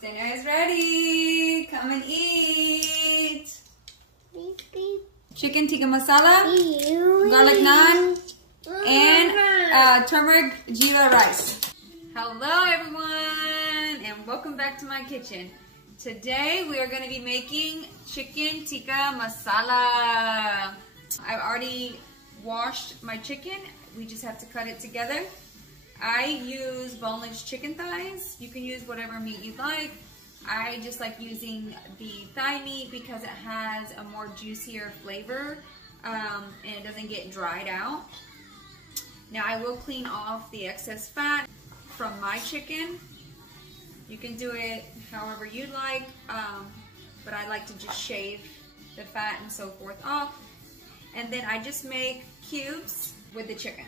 Dinner is ready. Come and eat. Beep, beep. Chicken tikka masala, garlic naan, and turmeric jeera rice. Hello everyone, and welcome back to my kitchen. Today we are going to be making chicken tikka masala. I've already washed my chicken. We just have to cut it together. I use boneless chicken thighs. You can use whatever meat you like. I just like using the thigh meat because it has a more juicier flavor and it doesn't get dried out. Now I will clean off the excess fat from my chicken. You can do it however you like, but I like to just shave the fat and so forth off. And then I just make cubes with the chicken.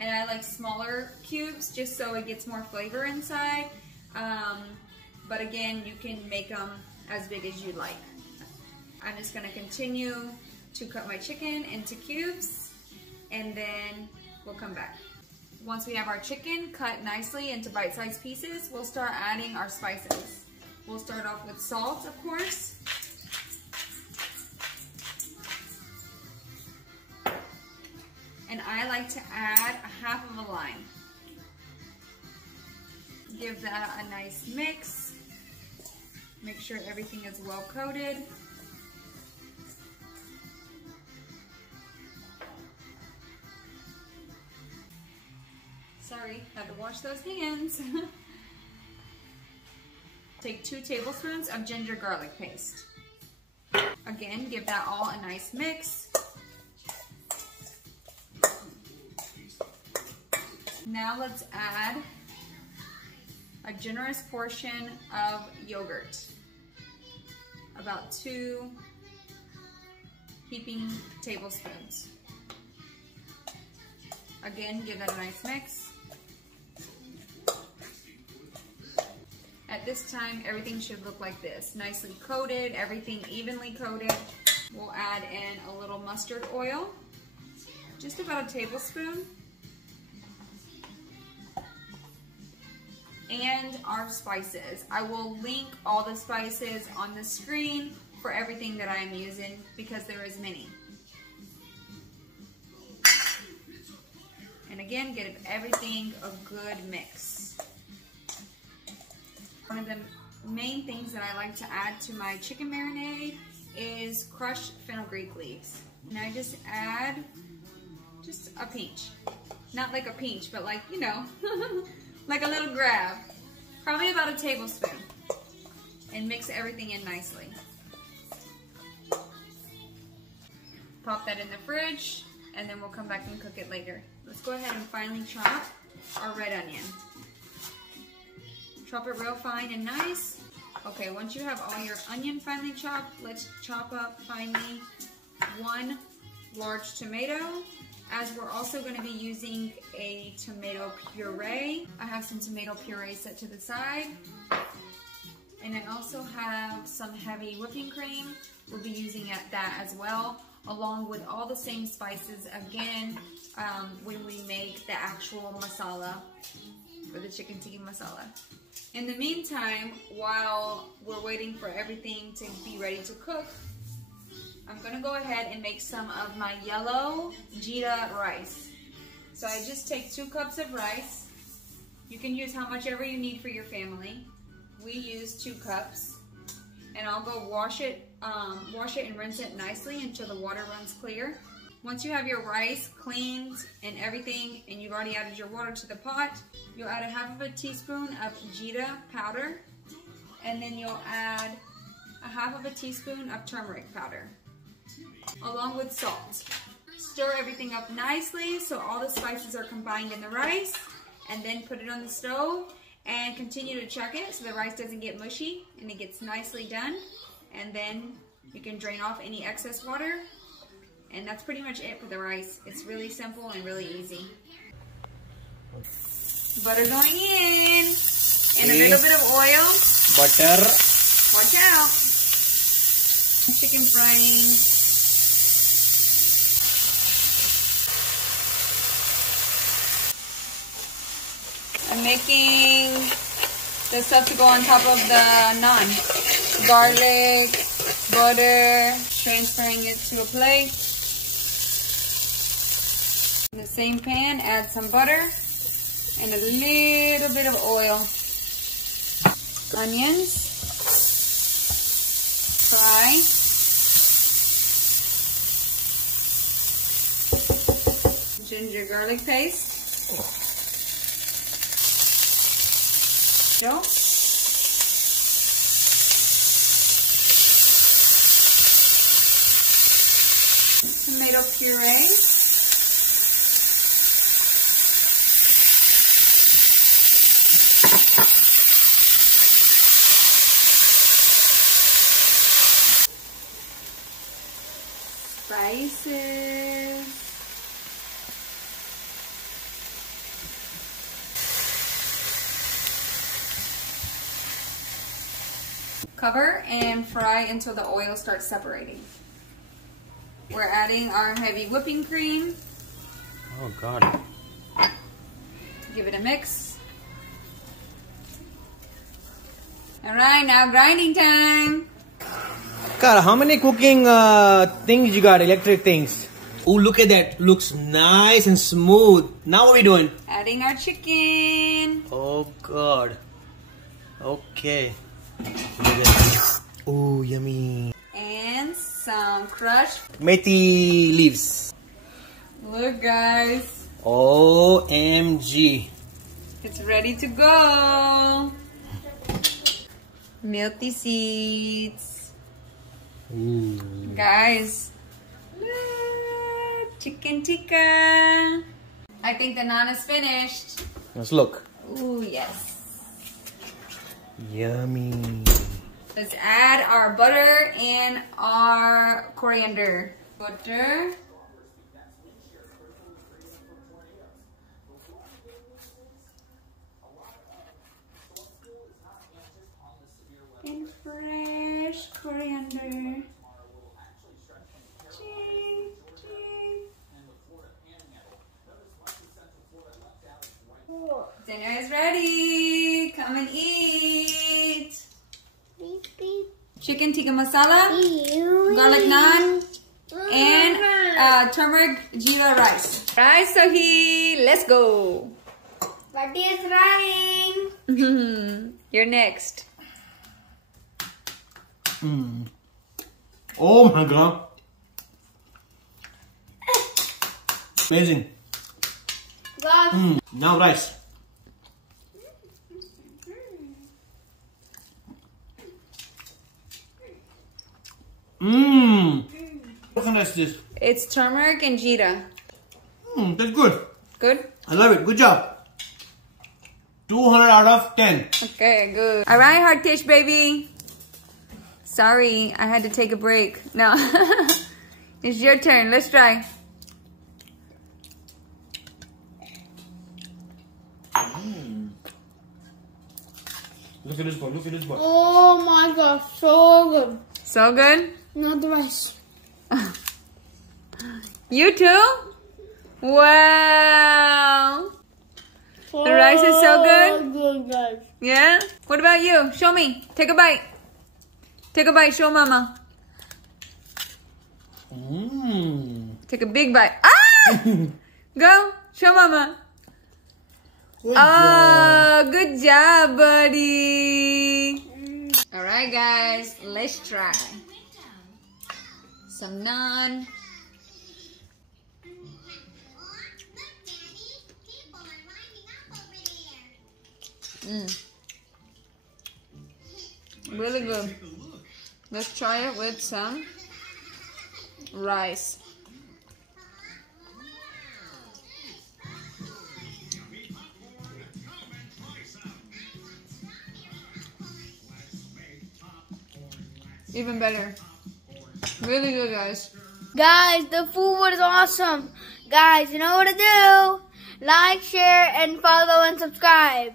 And I like smaller cubes just so it gets more flavor inside. But again, you can make them as big as you like. I'm just gonna continue to cut my chicken into cubes and then we'll come back. Once we have our chicken cut nicely into bite-sized pieces, we'll start adding our spices. We'll start off with salt, of course. And I like to add a half of a lime. Give that a nice mix. Make sure everything is well coated. Sorry, had to wash those hands. Take 2 tablespoons of ginger garlic paste. Again, give that all a nice mix. Now let's add a generous portion of yogurt. About 2 heaping tablespoons. Again, give that a nice mix. At this time, everything should look like this. Nicely coated, everything evenly coated. We'll add in a little mustard oil, just about a tablespoon. And our spices. I will link all the spices on the screen for everything that I'm using because there is many. And again, give everything a good mix. One of the main things that I like to add to my chicken marinade is crushed fenugreek leaves. And I just add just a pinch. Not like a pinch, but like, you know, like a little grab. Probably about a tablespoon. And mix everything in nicely. Pop that in the fridge, and then we'll come back and cook it later. Let's go ahead and finely chop our red onion. Chop it real fine and nice. Okay, once you have all your onion finely chopped, let's chop up finely 1 large tomato, as we're also going to be using a tomato puree. I have some tomato puree set to the side. And I also have some heavy whipping cream. We'll be using that as well, along with all the same spices again when we make the actual masala for the chicken tikka masala. In the meantime, while we're waiting for everything to be ready to cook, I'm gonna go ahead and make some of my yellow jeera rice. So I just take 2 cups of rice. You can use how much ever you need for your family. We use 2 cups. And I'll go wash it and rinse it nicely until the water runs clear. Once you have your rice cleaned and everything, and you've already added your water to the pot, you'll add a half of a teaspoon of jeera powder, and then you'll add a half of a teaspoon of turmeric powder, along with salt. Stir everything up nicely so all the spices are combined in the rice, and then put it on the stove and continue to check it so the rice doesn't get mushy and it gets nicely done. And then you can drain off any excess water, and that's pretty much it for the rice. It's really simple and really easy. Butter going in, and a little bit of oil. Butter. Watch out. Chicken frying. I'm making the stuff to go on top of the naan. Garlic, butter, transferring it to a plate. In the same pan, add some butter and a little bit of oil. Onions, fry. Ginger garlic paste. Go. Tomato puree. Spices. Cover and fry until the oil starts separating. We're adding our heavy whipping cream. Oh God. Give it a mix. All right, now grinding time. God, how many cooking things you got? Electric things. Oh, look at that. Looks nice and smooth. Now what are we doing? Adding our chicken. Oh God. Okay. Oh, yummy. And some crushed Methi leaves. Look, guys. OMG. It's ready to go. Methi seeds. Ooh. Guys, look, chicken tikka. I think the naan is finished. Let's look. Ooh, yes. Yummy. Let's add our butter and our coriander. Butter. And fresh coriander. Ching, ching. Dinner is ready. Come and eat. Beep, beep. Chicken tikka masala, Ew. garlic naan, and turmeric jeera rice. Right, Sohi, let's go. What is frying? You're next. Oh my God. Amazing. God. Now rice. What kind of rice is this? It's turmeric and jeera. That's good. Good? I love it. Good job. 200 out of 10. Okay, good. All right, Hartish baby. Sorry, I had to take a break. No. It's your turn. Let's try. Look at this boy. Look at this boy. Oh my gosh, so good. So good? Not the rice. You too? Wow. The rice is so good? Good, guys. Yeah? What about you? Show me. Take a bite. Take a bite. Show mama. Take a big bite. Ah! Go. Show mama. Good job, buddy. All right, guys. Let's try. Some naan. Really good. Let's try it with some rice. Even better. Really good, guys. Guys, the food was awesome. Guys, you know what to do. Like, share, and follow and subscribe.